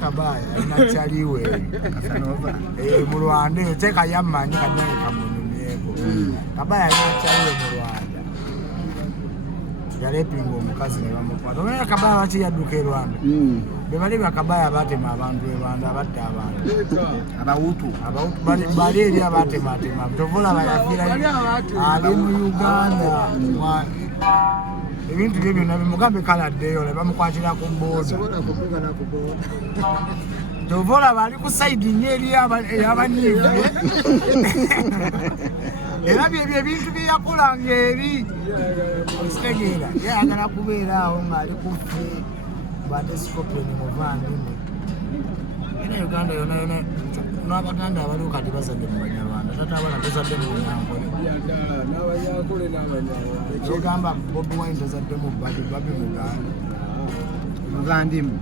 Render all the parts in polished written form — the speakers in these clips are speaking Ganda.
Kabaya inachaliwe Casanova mu Rwanda teka yamanyi kanyaye kamunumyeko Kabaya inachaliwe mu Rwanda yalepingo omukazi ne bamukwata omenya Kabaya baki yadduka e Rwanda bebali bakabaya batema abantu e Rwanda batta abantu abawutu bali eri abatema tovola bayafira ali mu Uganda ebintu bye byonna bimugambe kaladdeyo ne bamukwatira ku booda tovola bali ku saidi nyeri y'abanyiivu era byebyo ebintu bye yakolanga eri okitegeera yayagala kubeera awo ng'ali kuffe bate Scorpion muvandimwe era Uganda yonna n'Abaganda abaliwo kati bazadde mu Banyarwanda tatabala tozadde mu Bunyankole kyogamba Bobi Wine tozadde mu Babi Muganda muvandimwe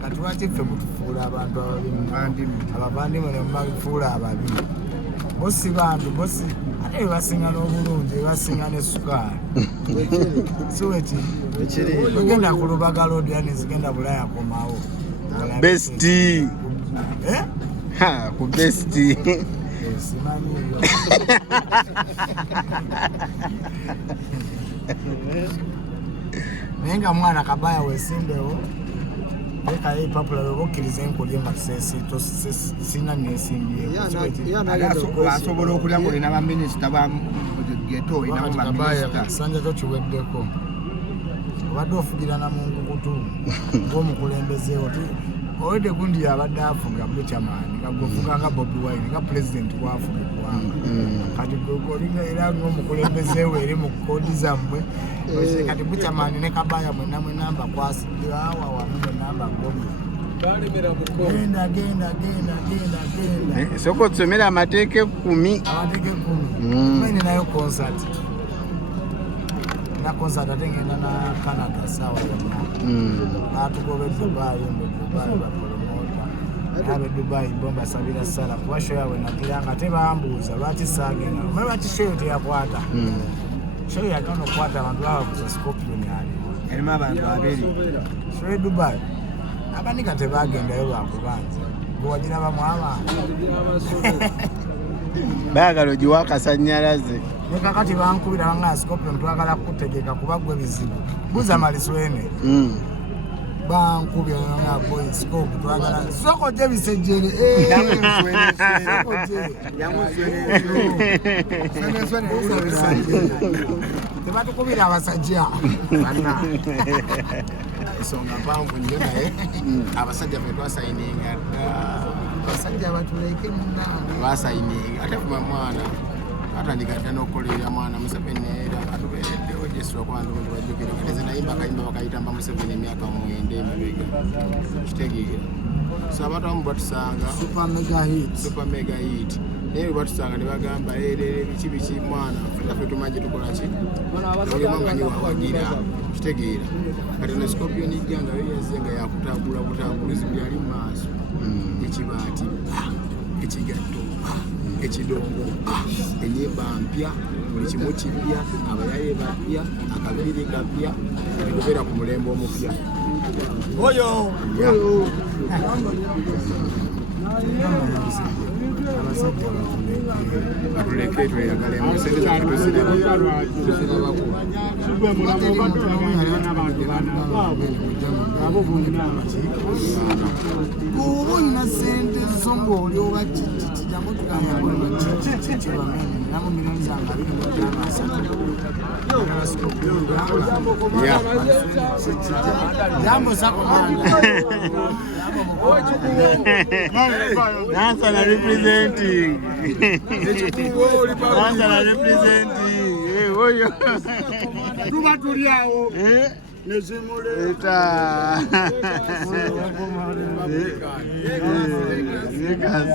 kati lwaki ffe mutufuula abantu abavandimwe ne mubafuula ababi bosi bantu bosi ate bebasinga n'obulungi bebasinga n'essukaali siweki ogenda ku Lubaga Road yani zigenda Bulaya komawo besti ku besti simanyiyo naye nga mwana Kabaya wesimbewo leka ipapula okkiriza enkulye nga sina nesimbyeko asobola okulya ng'olina baminisita bageto Kabaya sanja tokiweddeko obadde ofugirana mu nkukutu ng'omukulembezeewo owedde gundi yabadde afuga Buchaman kagofuga nga Bobi Wine nga president wafuga eggwanga kati olinga era ng'omukulembezeewo eri mu kkoodi zammwe kati Buchaman ne Kabaya mwenna mbakwasidde awa wamu mwenna mbagobye genda sooka otusomera amateeka 10 maine nayo concert na concert ate ngenda na Canada sawa yonna atugobedde Dubai bapromota abe Dubai bomba sabira sala kuba show yawe nakiranga tebambuuza lwaki saagenda omanye lwaki show teyakwata show yagana okukwata abantu bababuuza Scorpion erimu abantu abiri show e Dubai abanika tebagendayo lwakubanza gwewagira bamu abantu baagala ogiwa akasannyalaze nekakati bankubira banga Scorpion twagala kutegeka kuba gwe bizibu buza maliswene bankubira nga boy scope twagala soko je bisejjere tebatukubira abasajja banna songa pangu nyo naye abasajja be twasayininga abasajja batuleke munna basayininga ate kuma mwana atandika n'okukolera mwana Museveni era atubeereddewo Yesu okwandu bajjukira kati nayimba akayimba bakayitamba Museveni emyaka 9 emabega kitegeera so abantu abamu batusanga super mega hit naye batusanga ne bagamba biki mwana ffe tumanyi tukola ki olimu nga nyiwawagira kitegeera kati ne Scorpion ijjanga yeyaze nga yakutambula butambulizi byali mu maaso ekibaati ekigatto ekidongo enyimba mpya buli kimu kipya abayaye bapya akabiri kapya alikubeera ku mulembe omupya oyo batuleke tweyagale musente oba olina sente zonga oli oba kijamu tugambo milioni zange 25 jambo sakomanda Nansana representing. Nansana representing. Oyo. Tuba tuliawo. Nezimule. Eta. Yekas.